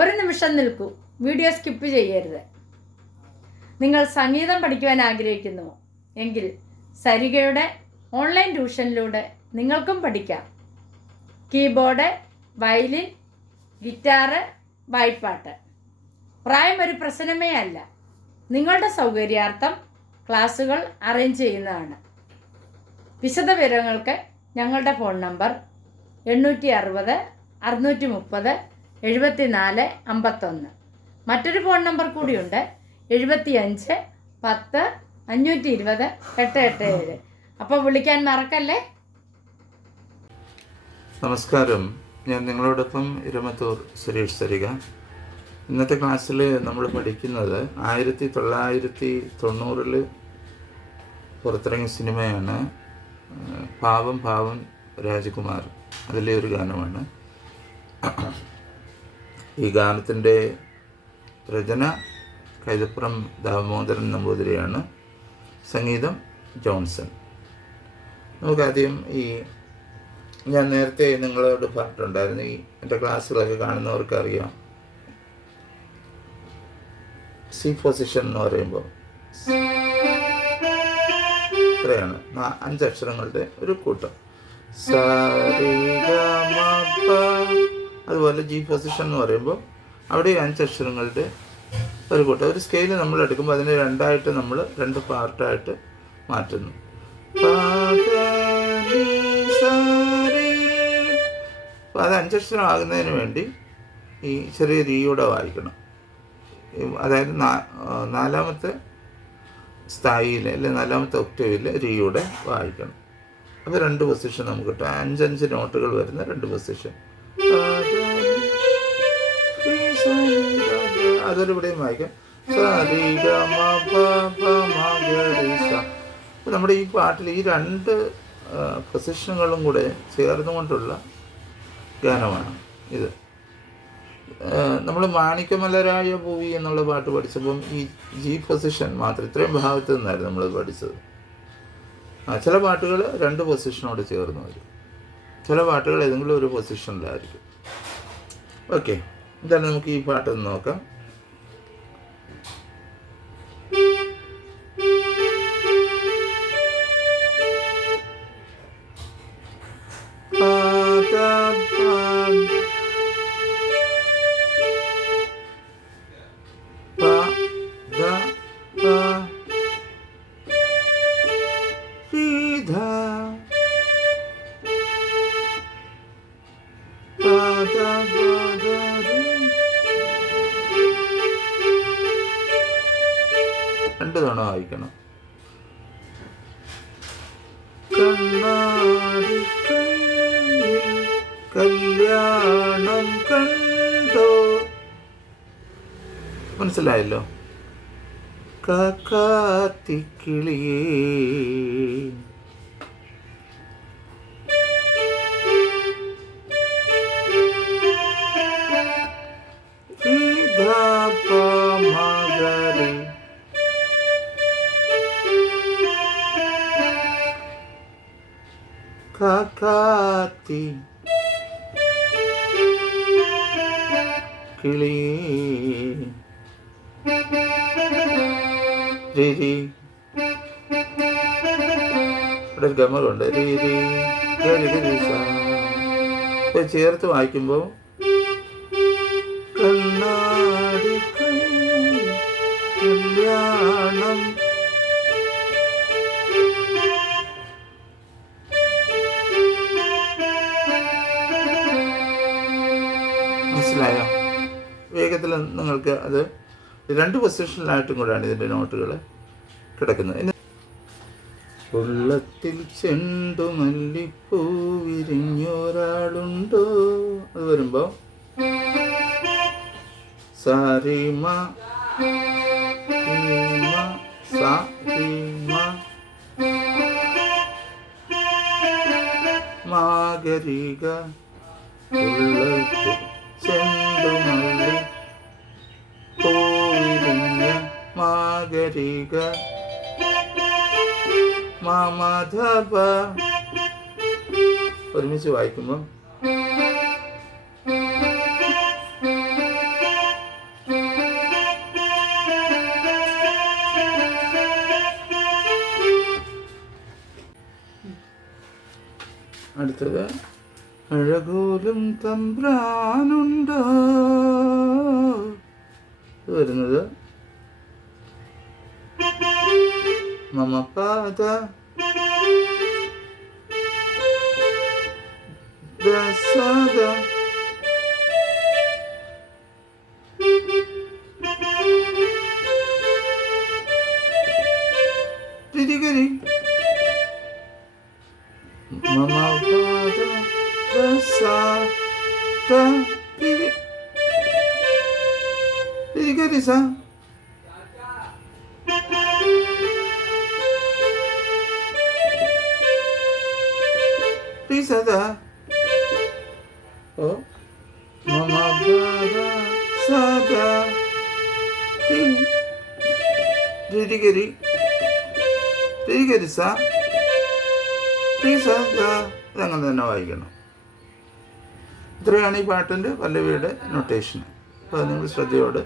ഒരു നിമിഷം നിൽക്കൂ, വീഡിയോ സ്കിപ്പ് ചെയ്യരുത്. നിങ്ങൾ സംഗീതം പഠിക്കുവാൻ ആഗ്രഹിക്കുന്നുവോ എങ്കിൽ സരിഗയുടെ ഓൺലൈൻ ട്യൂഷനിലൂടെ നിങ്ങൾക്കും പഠിക്കാം. കീബോർഡ്, വയലിൻ, ഗിറ്റാറ്, വായ്പ്പാട്ട്. പ്രായം ഒരു പ്രശ്നമേ അല്ല. നിങ്ങളുടെ സൗകര്യാർത്ഥം ക്ലാസുകൾ അറേഞ്ച് ചെയ്യുന്നതാണ്. വിശദവിവരങ്ങൾക്ക് ഞങ്ങളുടെ ഫോൺ നമ്പർ 860 630 74 51. മറ്റൊരു ഫോൺ നമ്പർ കൂടിയുണ്ട്, 75 10 520 887. അപ്പോൾ വിളിക്കാൻ മറക്കല്ലേ. നമസ്കാരം, ഞാൻ നിങ്ങളോടൊപ്പം ഇരുമത്തൂർ സുരേഷ് സരിക. ഇന്നത്തെ ക്ലാസ്സിൽ നമ്മൾ പഠിക്കുന്നത് 1990 പുറത്തിറങ്ങിയ സിനിമയാണ് പാവം പാവം രാജകുമാർ. അതിലെ ഒരു ഗാനമാണ്. ഈ ഗാനത്തിൻ്റെ രചന കൈതപ്പുറം ദാമോദരൻ നമ്പൂതിരിയാണ്, സംഗീതം ജോൺസൺ. നമുക്കാദ്യം ഞാൻ നേരത്തെ നിങ്ങളോട് പറഞ്ഞിട്ടുണ്ടായിരുന്നു, എൻ്റെ ക്ലാസ്സുകളൊക്കെ കാണുന്നവർക്കറിയാം, സി പൊസിഷൻ എന്ന് പറയുമ്പോൾ ഇത്രയാണ് 5 അക്ഷരങ്ങളുടെ ഒരു കൂട്ടം. അതുപോലെ ജി പൊസിഷൻ എന്ന് പറയുമ്പോൾ അവിടെ 5 അക്ഷരങ്ങളുടെ ഒരു കൂട്ടം. ഒരു സ്കെയിൽ നമ്മൾ എടുക്കുമ്പോൾ അതിനെ രണ്ടായിട്ട് നമ്മൾ 2 പാർട്ടായിട്ട് മാറ്റുന്നു. അപ്പോൾ അത് 5 അക്ഷരം ആകുന്നതിന് വേണ്ടി ഈ ചെറിയ രീയോടെ വായിക്കണം. അതായത് 4ാമത്തെ സ്ഥായിയിൽ അല്ലെ 4ാമത്തെ ഒക്ടേവിൽ രീയോടെ വായിക്കണം. അപ്പോൾ 2 പൊസിഷൻ നമുക്ക് കിട്ടും. 5 നോട്ടുകൾ വരുന്ന 2 പൊസിഷൻ. അതൊരു ഇവിടെയും വായിക്കാം. അപ്പോൾ നമ്മുടെ ഈ പാട്ടിൽ ഈ 2 പൊസിഷനുകളും കൂടെ ചേർന്നുകൊണ്ടുള്ള ഗാനമാണ് ഇത്. നമ്മൾ മാണിക്യമലരായ ഭൂവി എന്നുള്ള പാട്ട് പഠിച്ചപ്പം ഈ ജി പൊസിഷൻ മാത്രം ഇത്രയും ഭാഗത്ത് നിന്നായിരുന്നു നമ്മൾ പഠിച്ചത്. ചില പാട്ടുകൾ 2 പൊസിഷനോട് ചേർന്ന് വരും, ചില പാട്ടുകൾ ഏതെങ്കിലും ഒരു പൊസിഷനിലായിരിക്കും. ഓക്കെ, എന്തായാലും നമുക്ക് ഈ പാട്ടൊന്ന് നോക്കാം. രണ്ട് തവണ വായിക്കണം. കല്യാണം കണ്ടോ, മനസ്സിലായല്ലോ. കാക്കാത്തിക്കിളിയേ കാക്കാത്തി കിളി രീതി. ഇവിടെ ഒരു ഗമറുണ്ട്, രീതി ചേർത്ത് വായിക്കുമ്പോൾ കണ്ണാടി കല്യാണം മനസ്സിലായോ? വേഗത്തിൽ നിങ്ങൾക്ക് അത് 2 പൊസിഷനിലായിട്ടും കൂടെയാണ് ഇതിൻ്റെ നോട്ടുകൾ കിടക്കുന്നത്. ഉള്ളത്തിൽ ചെണ്ടുമല്ലിപ്പൂ വിരിഞ്ഞൊരാളുണ്ടോ, അത് വരുമ്പോൾ സാരിമ മാഗരിക ഉള്ളത്തിൽ ചെണ്ടുമല്ലി പൂവിരിഞ്ഞ മാഗരിക മാധവ. ഒരുമിച്ച് വായിക്കുമ്പം അടുത്തത് അഴകോലും തമ്പ്രാനുണ്ടോ വരുന്നത് മമപാദ ദസദ തിരികരി മമപാദ ദസദ തിരികരി സ സദാ ഓ മമ സദാ തിരികരി തിരികരി സ സദാ ഇതങ്ങനെ തന്നെ വായിക്കണം. ഇത്രയാണ് ഈ പാട്ടിൻ്റെ പല്ലവിയുടെ നൊട്ടേഷൻ. അപ്പോൾ നിങ്ങൾ ശ്രദ്ധയോടെ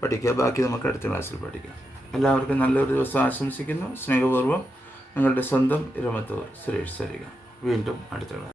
പഠിക്കുക. ബാക്കി നമുക്ക് അടുത്ത ക്ലാസ്സിൽ പഠിക്കാം. എല്ലാവർക്കും നല്ലൊരു ദിവസം ആശംസിക്കുന്നു. സ്നേഹപൂർവ്വം നിങ്ങളുടെ സ്വന്തം ഇരമത്തൂർ സുരേഷ് സരിക. വീണ്ടും അടുത്ത ക്ലാസ്.